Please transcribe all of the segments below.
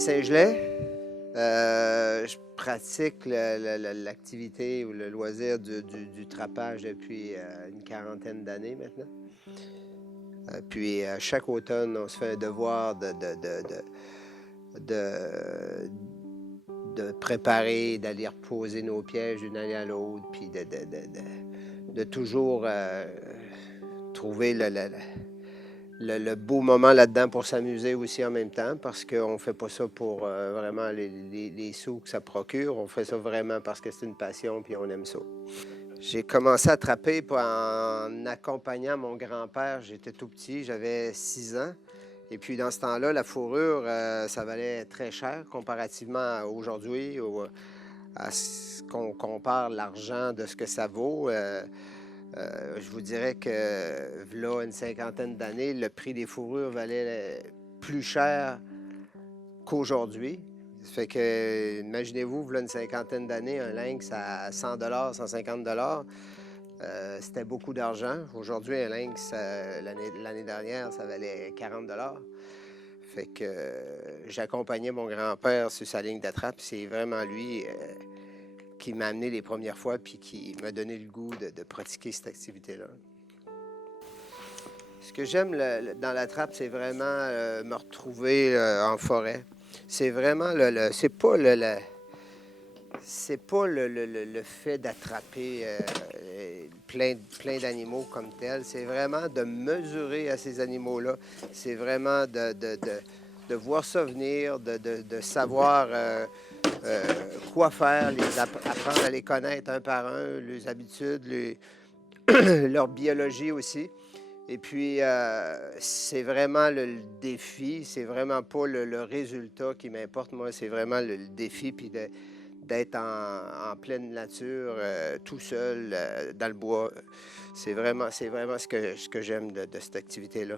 Saint-Gelais. Je pratique l'activité ou le loisir du trapage depuis une quarantaine d'années maintenant. Puis chaque automne, on se fait un devoir de préparer, d'aller reposer nos pièges d'une année à l'autre, puis de toujours trouver le beau moment là-dedans pour s'amuser aussi en même temps, parce qu'on ne fait pas ça pour vraiment les sous que ça procure. On fait ça vraiment parce que c'est une passion puis on aime ça. J'ai commencé à attraper en accompagnant mon grand-père. J'étais tout petit, j'avais 6 ans. Et puis dans ce temps-là, la fourrure, ça valait très cher comparativement à aujourd'hui, à ce qu'on compare l'argent de ce que ça vaut. Je vous dirais que, là, une cinquantaine d'années, le prix des fourrures valait plus cher qu'aujourd'hui. Ça fait que, imaginez-vous, là, une cinquantaine d'années, un lynx à 100 $, 150 $, c'était beaucoup d'argent. Aujourd'hui, un lynx, l'année dernière, ça valait 40 $. Fait que j'accompagnais mon grand-père sur sa ligne d'attrape. C'est vraiment lui qui m'a amené les premières fois puis qui m'a donné le goût de pratiquer cette activité-là. Ce que j'aime dans la trappe, c'est vraiment me retrouver en forêt. C'est vraiment c'est pas le fait d'attraper plein d'animaux comme tel. C'est vraiment de mesurer à ces animaux-là. C'est vraiment de voir ça venir, de savoir quoi faire, apprendre à les connaître un par un, leurs habitudes, leur biologie aussi. Et puis, c'est vraiment le défi, c'est vraiment pas le résultat qui m'importe. Moi, c'est vraiment le défi, puis d'être en pleine nature, tout seul, dans le bois. C'est vraiment ce que j'aime de cette activité-là.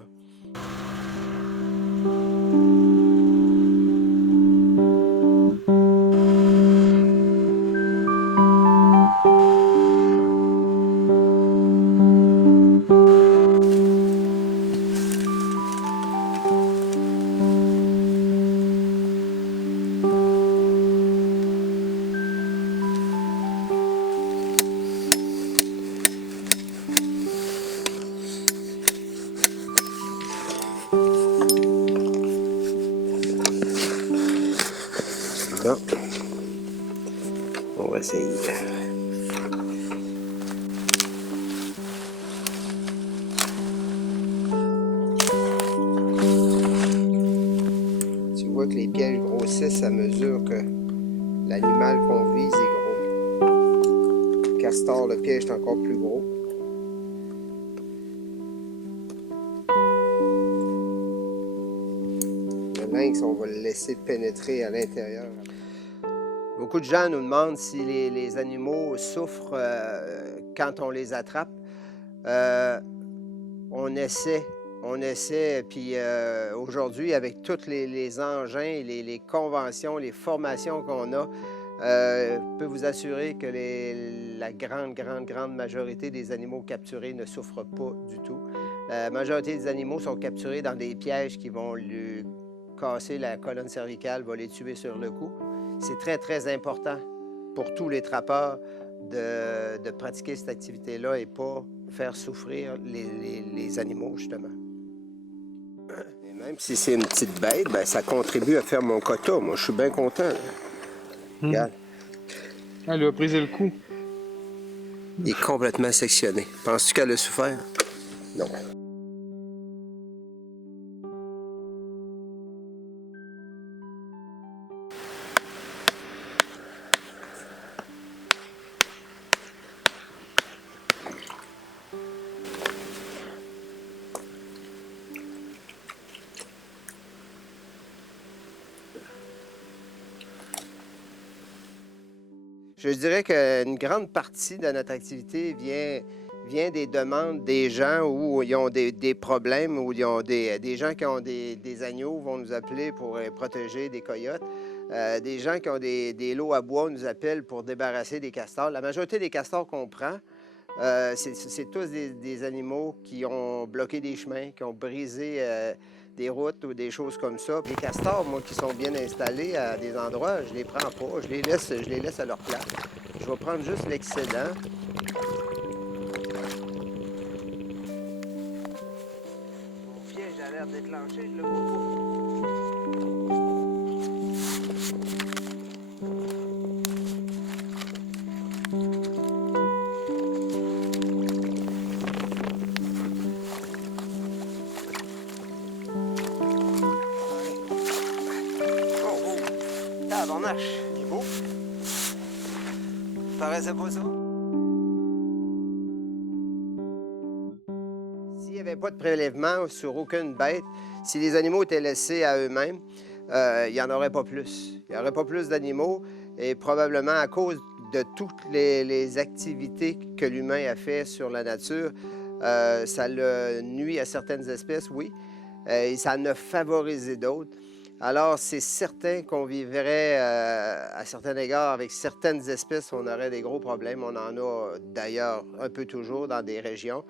Bon, on va essayer. Tu vois que les pièges grossissent à mesure que l'animal qu'on vise est gros. Castor, le piège est encore plus gros. Le lynx, on va le laisser pénétrer à l'intérieur. Beaucoup de gens nous demandent si les animaux souffrent quand on les attrape. On essaie, puis aujourd'hui, avec tous les engins, les conventions, les formations qu'on a, je peux vous assurer que la grande majorité des animaux capturés ne souffrent pas du tout. La majorité des animaux sont capturés dans des pièges qui vont lui casser la colonne cervicale, vont les tuer sur le coup. C'est très important pour tous les trappeurs de pratiquer cette activité-là et pas faire souffrir les animaux, justement. Et même si c'est une petite bête, ben, ça contribue à faire mon quota. Moi, je suis bien content. Regarde. Elle lui a brisé le cou. Il est complètement sectionné. Penses-tu qu'elle a souffert? Non. Je dirais qu'une grande partie de notre activité vient des demandes des gens où ils ont des problèmes, où ils ont des gens qui ont des agneaux vont nous appeler pour protéger des coyotes. Des gens qui ont des lots à bois nous appellent pour débarrasser des castors. La majorité des castors qu'on prend, c'est tous des animaux qui ont bloqué des chemins, qui ont brisé des routes ou des choses comme ça. Les castors, moi, qui sont bien installés à des endroits, je les prends pas, je les laisse à leur place. Je vais prendre juste l'excédent. Mon piège a l'air déclenché, je le vois pas. Tabarnache, il est beau. Paraissait pas ça. S'il n'y avait pas de prélèvement sur aucune bête, si les animaux étaient laissés à eux-mêmes, il n'y en aurait pas plus. Il n'y aurait pas plus d'animaux et probablement à cause de toutes les activités que l'humain a fait sur la nature, ça le nuit à certaines espèces, oui, et ça en a favorisé d'autres. Alors, c'est certain qu'on vivrait à certains égards avec certaines espèces, on aurait des gros problèmes. On en a d'ailleurs un peu toujours dans des régions.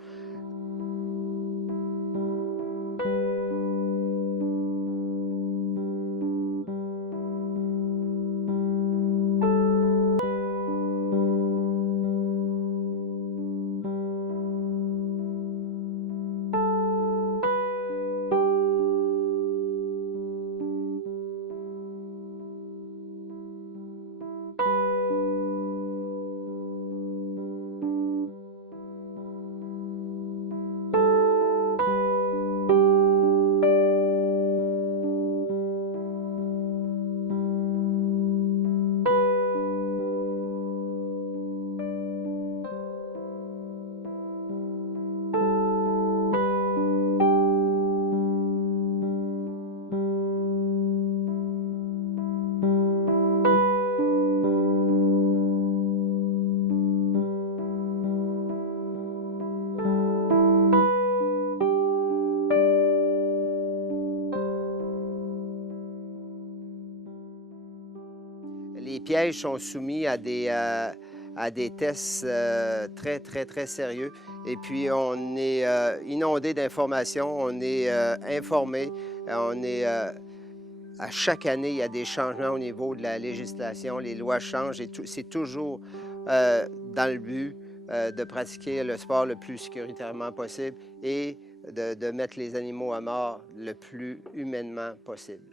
Les pièges sont soumis à des tests très, très, très sérieux. Et puis, on est inondé d'informations, on est informé, on est... à chaque année, il y a des changements au niveau de la législation, les lois changent et c'est toujours dans le but de pratiquer le sport le plus sécuritairement possible et de mettre les animaux à mort le plus humainement possible.